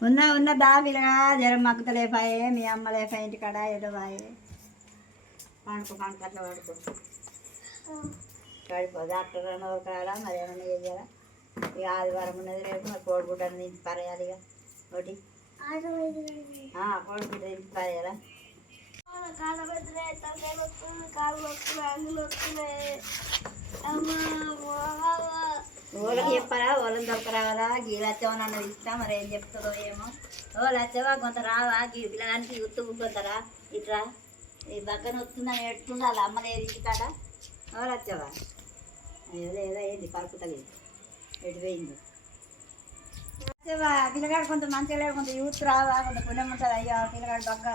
ఉన్న ఉన్న దాబిలగా జ్వరం మక్కుత లేపాయే మీ అమ్మ లేపాయ ఇంటికాడ ఏదో బాయే పండుకో పండుకో అట్లా పడుకో పడిపో డాక్టర్ అన్న ఒక కాడ మరి ఏమన్నా చేయాలా ఇక ఆదివారం ఉన్నది రేపు మరి కోడిగుడ్డని ఇంటి పరేయాలి ఇక. ఒకటి. ఆ, కోడిగుడ్డ తింటి పరేయాలా? వాళ్ళకి చెప్పరా వాళ్ళని దొరకరావాలా గీ లచ్చవని అన్నది ఇష్టం మరి ఏం చెప్తుందో ఏమో. ఓ లచ్చవా కొంత రావా? గీ పిల్లగానికి గుర్తు కొంతరా ఇట్రా. ఈ పక్కన వస్తుందని ఎడుతుంది అలా అమ్మ లేదు ఇంటికాడ ఓ లచ్చవా అయ్యో లేదా ఏంది? పరుపుతలేదు ఎడిపోయింది లచ్చవా పిల్లగాడు కొంత మంచిగా లేడు కొంత యూత్ రావా? కొంత పుణ్యం ఉంటుంది. అయ్యో పిల్లగాడు బగ్గ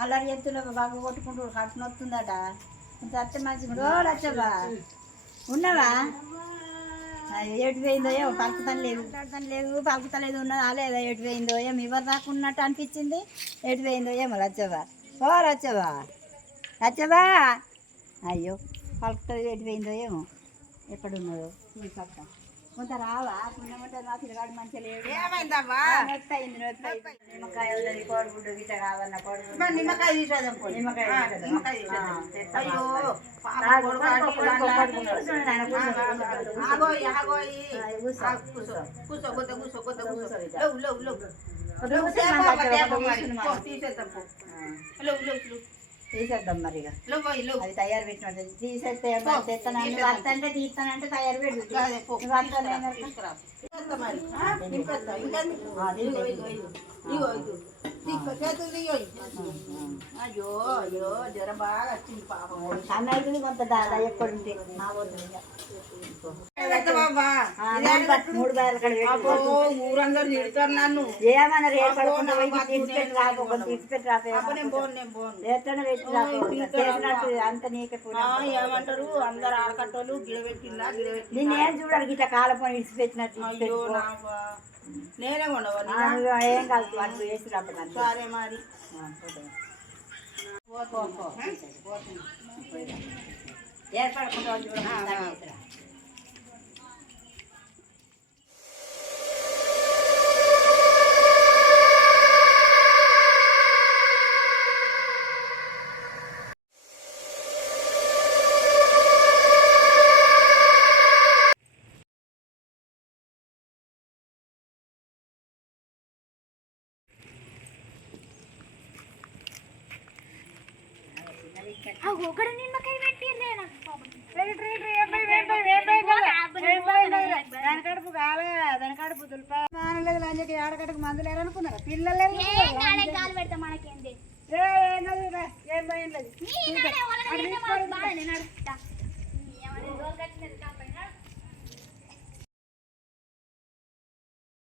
అల్లరి ఎత్తులో బాగా కొట్టుకుంటూ కడుపు నొస్తుందట కొంత అత్త మంచిగా ఓ లచ్చవా ఉన్నావా? ఎటు పోయిందో ఏమో పలుకుతాను లేదు. పలుకుతాను లేదు పలుకుతలేదు ఉన్నదా లేదా ఎటు పోయిందో ఏమి ఎవరు రాకున్నట్టు అనిపించింది? ఎటు పోయిందో ఏమో లచ్చవా ఓ లచ్చవా లచ్చవా అయ్యో పలుకుతుంది ఎటు పోయిందో ఏమో. ఎక్కడున్నదో ఈ పక్క కొంత రావా పుణ్యమంటే మా పిల్లగాడు మంచిగా లేడు అయింది నొప్పి అయింది. నిమ్మకాయ ఉన్నది కోడిగుడ్డు గిట్ట కావాలన్న కోడిగుడ్డు నిమ్మకాయ తీసేద్దాం పోనీ. నిమ్మకాయ. నిమ్మకాయ అయ్యో. ఆగోయి, ఆగోయి. కొద్ది కూర్చో, కొద్ది కూర్చో. కూర్చో బిడ్డ. లేవు, లేవు, లేవు. తీసేద్దాం లేవు, లేవు, లేవు. తీసేద్దాం మరి ఇక. అది తయారు పెట్టినట్టు. తీసేస్తే తెస్తానంటే. వస్తంటే తీస్తానంటే తయారు. అయ్యో అయ్యో జ్వరం బాగా వచ్చింది పాపం. అన్నయ్యకి కొంత ఎప్పుడు ఉంటే మా వద్దు. మూడు బయలు. ఊరందరూ తిడతారు నన్ను. ఏమన్నా రేపు నేను నేను నేను అంత నీకే. ఏమంటారు? అందరు ఆడకట్టోళ్ళు గిడబెట్టిందా నిన్ను ఏం చూడాలి గిట్ట కాలపోయి ఇడిచిపెట్టినట్టు. నేనే ఇక ఏం కాదు వాటి వేసి. సరే మరి. ఏర్పడకుండా ఒకటి నిమ్మకాయ. దాని కడుపు కాలే దాని కడుపు దులిపా మానలేదు ఆడకడుపు అనుకున్నారా పిల్లలు